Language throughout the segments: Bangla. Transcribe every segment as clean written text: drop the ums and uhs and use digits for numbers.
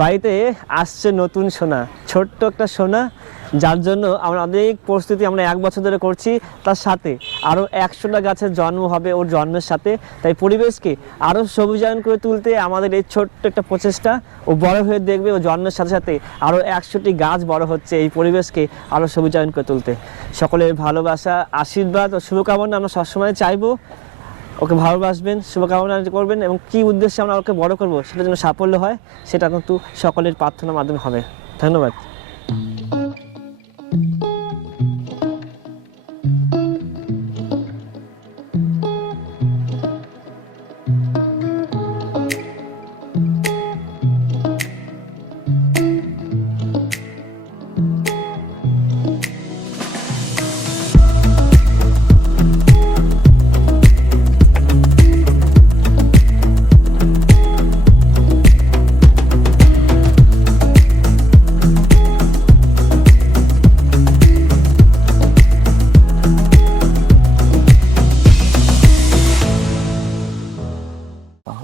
বাড়িতে আসছে নতুন সোনা, ছোট্ট একটা সোনা, যার জন্য আমরা অনেক প্রস্তুতি আমরা 1 বছর ধরে করছি। তার সাথে আরও 100টা গাছের জন্ম হবে ওর জন্মের সাথে। তাই পরিবেশকে আরও সবুজায়ন করে তুলতে আমাদের এই ছোট্ট একটা প্রচেষ্টা। ও বড় হয়ে দেখবে ও জন্মের সাথে সাথে আরও 100টি গাছ বড় হচ্ছে, এই পরিবেশকে আরও সবুজায়ন করে তুলতে। সকলের ভালোবাসা, আশীর্বাদ ও শুভকামনা আমরা সবসময় চাইবো। ওকে ভালোবাসবেন, শুভকামনা করবেন, এবং কী উদ্দেশ্যে আমরা ওকে বড় করব সেটা যেন সাফল্য হয়, সেটা কিন্তু সকলের প্রার্থনার মাধ্যমে হবে। ধন্যবাদ।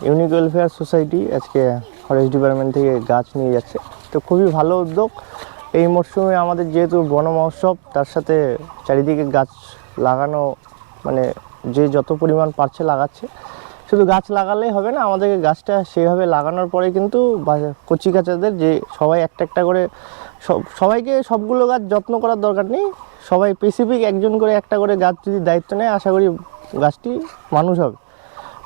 ইউনিক ওয়েলফেয়ার সোসাইটি আজকে ফরেস্ট ডিপার্টমেন্ট থেকে গাছ নিয়ে যাচ্ছে, তো খুবই ভালো উদ্যোগ। এই মরশুমে আমাদের যেহেতু বন মহোৎসব, তার সাথে চারিদিকে গাছ লাগানো, মানে যে যত পরিমাণ পারছে লাগাচ্ছে। শুধু গাছ লাগালেই হবে না, আমাদেরকে গাছটা সেইভাবে লাগানোর পরে কিন্তু কচি কাচাদের যে সবাই একটা একটা করে, সবাইকে সবগুলো গাছ যত্ন করার দরকার নেই, সবাই স্পেসিফিক একজন করে একটা করে গাছ যদি দায়িত্ব নেয়, আশা করি গাছটি মানুষ হবে।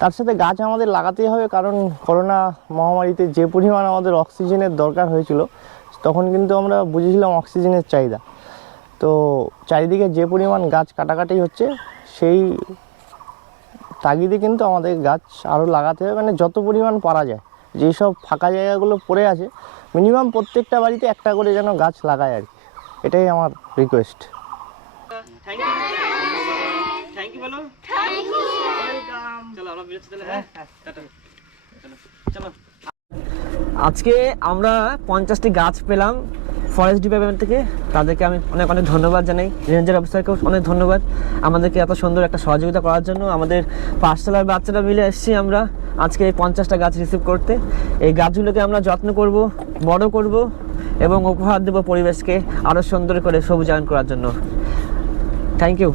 তার সাথে গাছ আমাদের লাগাতেই হবে, কারণ করোনা মহামারীতে যে পরিমাণ আমাদের অক্সিজেনের দরকার হয়েছিল, তখন কিন্তু আমরা বুঝেছিলাম অক্সিজেনের চাহিদা। তো চারিদিকে যে পরিমাণ গাছ কাটাকাটি হচ্ছে, সেই তাগিদে কিন্তু আমাদের গাছ আরও লাগাতে হবে, মানে যত পরিমাণ পারা যায়। যেসব ফাঁকা জায়গাগুলো পড়ে আছে, মিনিমাম প্রত্যেকটা বাড়িতে একটা করে যেন গাছ লাগায় আর কি, এটাই আমার রিকোয়েস্ট। থ্যাংক ইউ বলো। আজকে আমরা 50টি গাছ পেলাম ফরেস্ট ডিপার্টমেন্ট থেকে, তাদেরকে আমি অনেক অনেক ধন্যবাদ জানাই। রেঞ্জার অফিসারকেও অনেক ধন্যবাদ আমাদেরকে এত সুন্দর একটা সহযোগিতা করার জন্য। আমাদের পাঠশালার বাচ্চারা মিলে এসেছি আমরা আজকে এই 50টা গাছ রিসিভ করতে। এই গাছগুলোকে আমরা যত্ন করব, বড় করব এবং উপহার দেব পরিবেশকে আরও সুন্দর করে সবুজায়ন করার জন্য। Thank you.